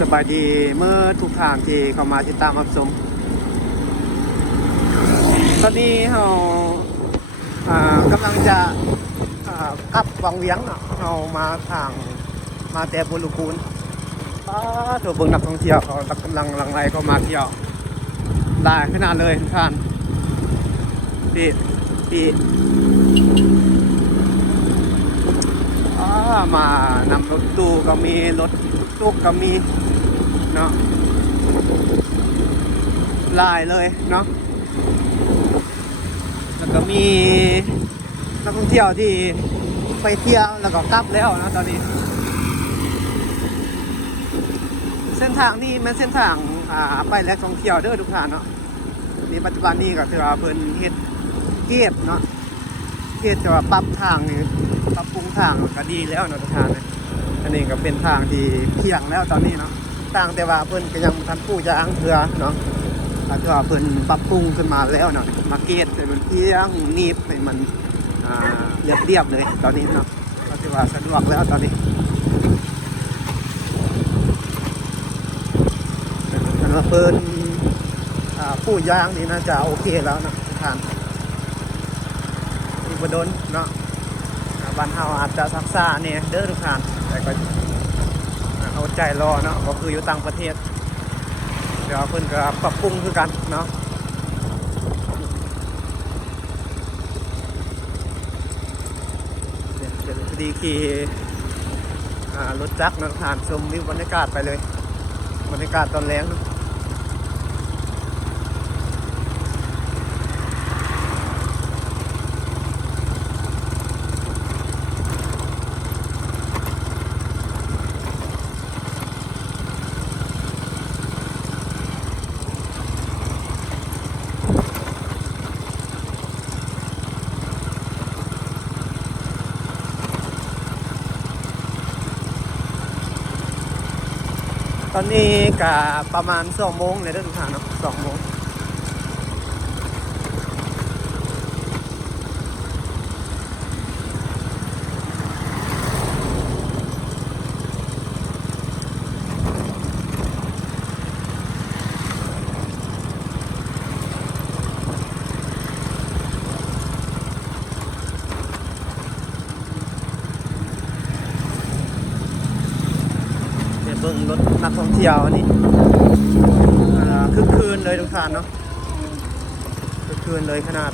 สบายดีเมื่อทุกทางที่เข้ามาติดตามรับชมตอนนี้เรากำลังจะกลับวังเวียงเรามาทางมาแต่บุรุกูลตัวเบิ่งนักท่องเที่ยวเขากำลังหลั่งไหลเข้ามาเที่ยวได้ขนาดเลยทุกท่านปีมานำรถตู้ก็มีรถตุ๊กก็มีเนาะลายเลยเนาะแล้วก็มีนักท่องเที่ยวที่ไปเที่ยวแล้วก็กลับแล้วนะตอนนี้เส้นทางนี้มันเส้นทางไปและท่องเที่ยวเด้อทุกท่านเนาะนี่ปัจจุบันนี้ก็ถือว่าเพิ่นเฮ็ดเก็บเนาะเฮ็ดแต่ว่าปรับทางนี่ปรับปรุงทางก็ดีแล้วเนาะทุกท่านนะอันนี้ก็เป็นทางที่เที่ยงแล้วตอนนี้เนาะทางแต่ว่าเพิ่นก็ยังทันผู้ยางเถื่อเนาะถือว่าเพิ่นปรับปรุงขึ้นมาแล้วเนาะมาเก็บให้มันเที่ยงนีบให้มันเรียบเลยตอนนี้เนาะก็ถือว่าสะดวกแล้วตอนนี้เพิ่นผู้ยางนี่น่าจะโอเคแล้วนะทุกท่านอีกบ่โดนเนาะบ้านเฮาอาจจะซักซ่าเนี่ยเด้อทุกท่านแต่ก็เอาใจรอเนาะก็คืออยู่ต่างประเทศเดี๋ยวเพิ่นก็ปรับปรุงคือกันเนาะเดี๋ยวพอดีขี่รถจักรนะท่านชมวิวบรรยากาศไปเลยบรรยากาศตอนแล้งตอนนี้ก็ประมาณ2 โมงเลยเด้อทุกท่านเนาะ2 โมงเบิ่งรถนักท่องเที่ยวนี่คึกคืนเลยทุกท่านเนาะคึกคืนเลยขนาด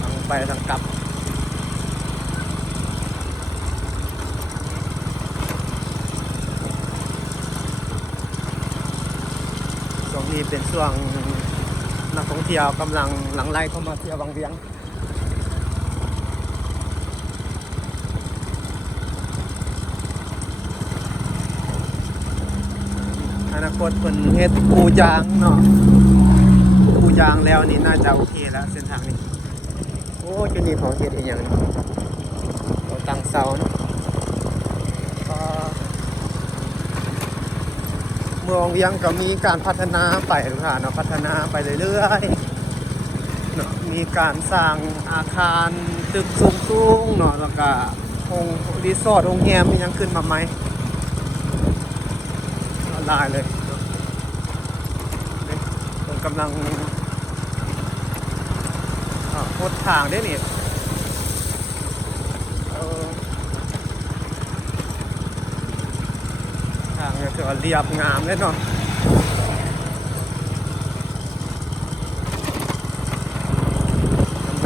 ทางไปทางกลับช่วงนี้เป็นช่วงนักท่องเที่ยวกำลังหลั่งไหลเข้ามาเที่ยววังเวียงอนาคตเพิ่นเฮ็ดปูยางเนาะปูยางแล้วนี่น่าจะโอเคแล้วเส้นทางนี้โอ้จุดนี้ของเฮ็ดอีหยังนี่เราตั้งเสาเนาะเมืองเวียงก็มีการพัฒนาไปทุกท่านเนาะพัฒนาไปเรื่อยๆเนาะมีการสร้างอาคารตึกสูงๆเนาะแล้วก็โรงรีสอร์ทโรงแรมยังขึ้นมาใหม่ลายเลยกำลังโคตรทางได้นี่ทางจะเรียบงามเลยเนาะ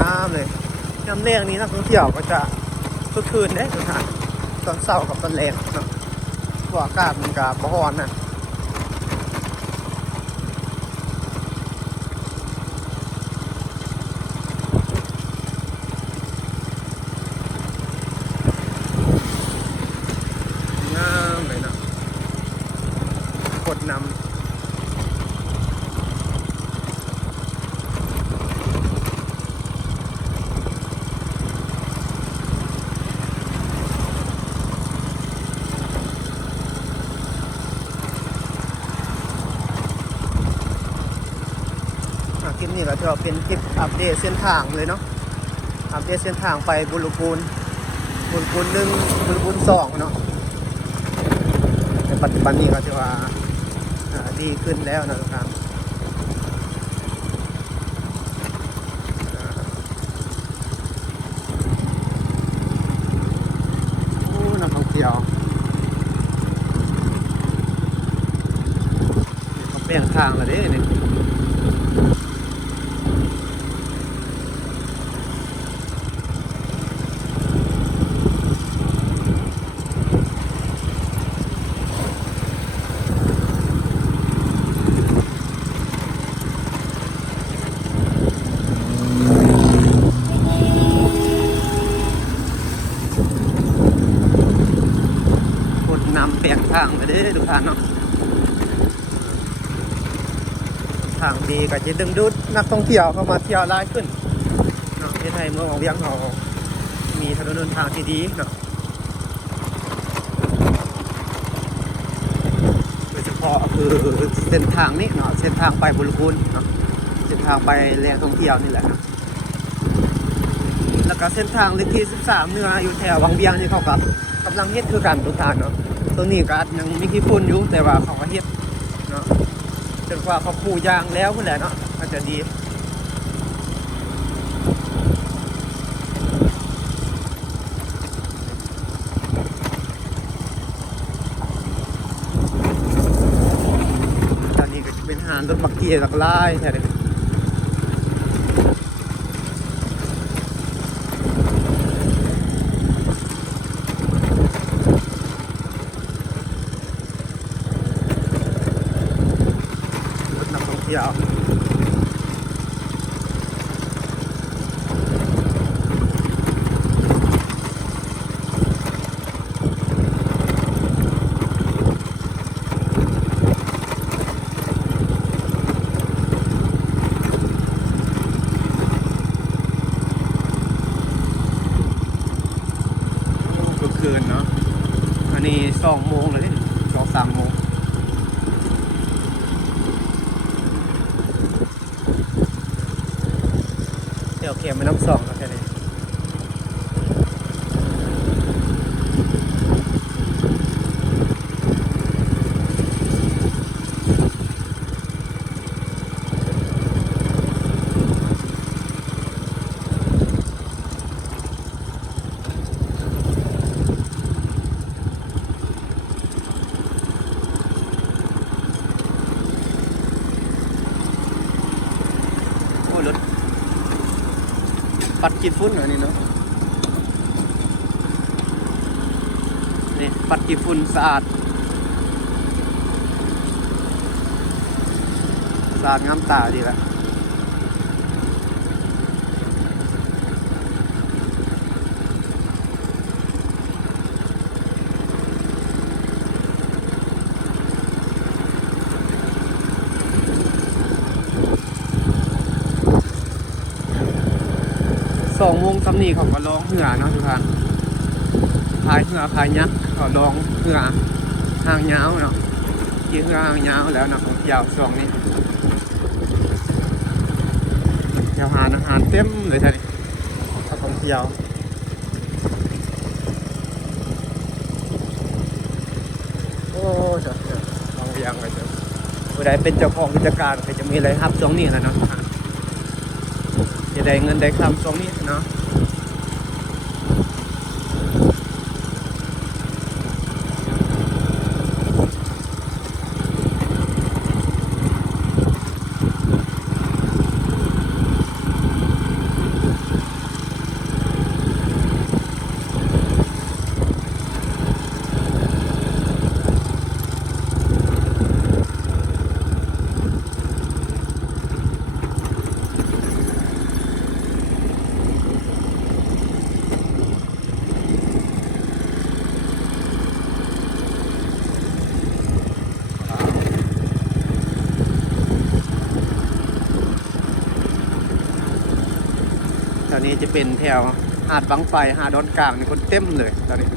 งามเลยน้ำแรงนี้นักท่องเที่ยวก็จะคึกคืนได้ทุกท่านตอนเช้ากับตอนแรงเนาะเพราะอากาศมันกับร้อนนะกดนำคลิปนี้ก็ถือว่าเป็นคลิปอัปเดตเส้นทางเลยเนาะอัปเดตเส้นทางไปบุรุกูล บุญคุณ1บุญคุณ2เนาะ ปัจจุบันนี้ก็จะว่าดีขึ้นแล้วนะทุกท่านนักท่องเที่ยวเขาแปลงทางแล้วเด้เนี่ยนำแปลงทางไปเด้อทุกท่านเนาะทางดีก็จะดึงดูดนักท่องเที่ยวเข้ามาเที่ยวหลายขึ้นเนาะที่ไทยเมืองของเวียงเรามีถนนเดินทางที่ดีเนาะโดยเฉพาะคือเส้นทางนี้เนาะเส้นทางไปบุญคุณเนาะเส้นทางไปแหล่งท่องเที่ยวนี่แหละแล้วก็เส้นทางเลขที่13เนื้ออยู่แถววังเวียงนี่เขากับกำลังเฮ็ดคือกันทุกท่านเนาะตรงนี้ก็ยังมีขี้ฝุ่นอยู่แต่ว่าเขาก็เฮ็ดเนาะจนกว่าเขาปูยางแล้วพุ่นแหละเนาะอาจจะดีตอนนี้ก็จะเป็นหารถบักเกียร์หลักลายแท้เลยยาวคืนเนาะอันนี้2 โมงเลย2-3 โมงเดี๋ยวเข็มไปน้ำ2แล้วแค่นี้โอ้รถปัดกีดฝุ่นเหรอนี่เนาะนี่ปัดกีดฝุ่นสะอาดงามตาดีละ2 โมงสำนีเขาก็ร้องเหือเนาะทุกท่านพายเหือพายยักษ์เขาร้องเหือหางยาวเนาะกี่เหือหางยาวแล้วนะของยาวช่วงนี้แถวหาอาหารเต็มเลยท่านนี่เขาของยาวโอ้เจ้าของยางไปเจ้าผู้ใดเป็นเจ้าของกิจการก็จะมีอะไรครับช่วงนี้แหละเนาะจะได้เงินได้คำช่วงนี้เนาะตอนนี้จะเป็นแถวหาดบังไฟหาดดอนกลางนี่คนเต็มเลยตอนนี้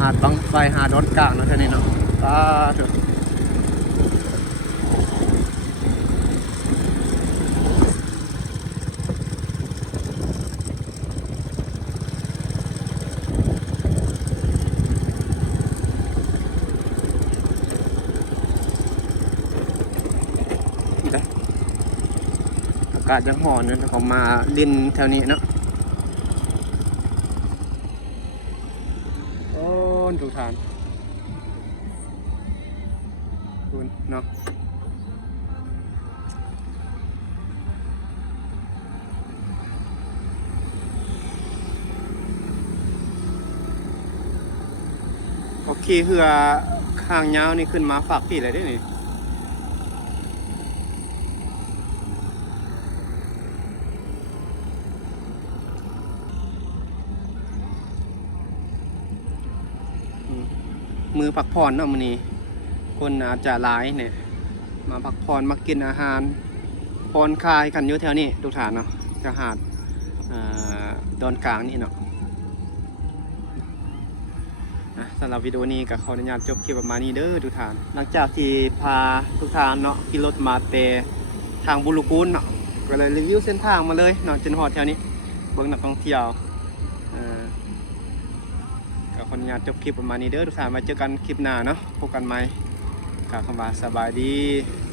หาดบังไฟหาดดอนกลางเนาะท่านนี้เนาะเถอะ ากาศยังร้อนเนาะแล้วก็มาลินแถวนี้เนาะโอ้ทุกท่านคุณเนาะโอเคเหือข้างยาวนี่ขึ้นมาฝากพี่เลยได้นี่มือพักผ่อนเนาะมื้อนี้คนอาจจะหลายเนี่ยมาพักผ่อนมากินอาหารผ่อนคลายกันอยู่แถวนี้ทุกท่านเนาะจะหาดดอนกลางนี่เนาะสำหรับวิดีโอนี้ก็ขออนุญาตจบคลิปประมาณนี้เด้อทุกท่านหลังจากที่พาทุกท่านเนาะขี่รถมาเตทางบุรุกูลเนาะก็เลยรีวิวเส้นทางมาเลยเนาะจนฮอดแถวนี้เบิ่งนักท่องเที่ยวก็ขออนุญาตจบคลิปประมาณนี้เด้อทุกท่านมาเจอกันคลิปหน้าเนาะพบกันใหม่กล่าวคำว่าสบายดี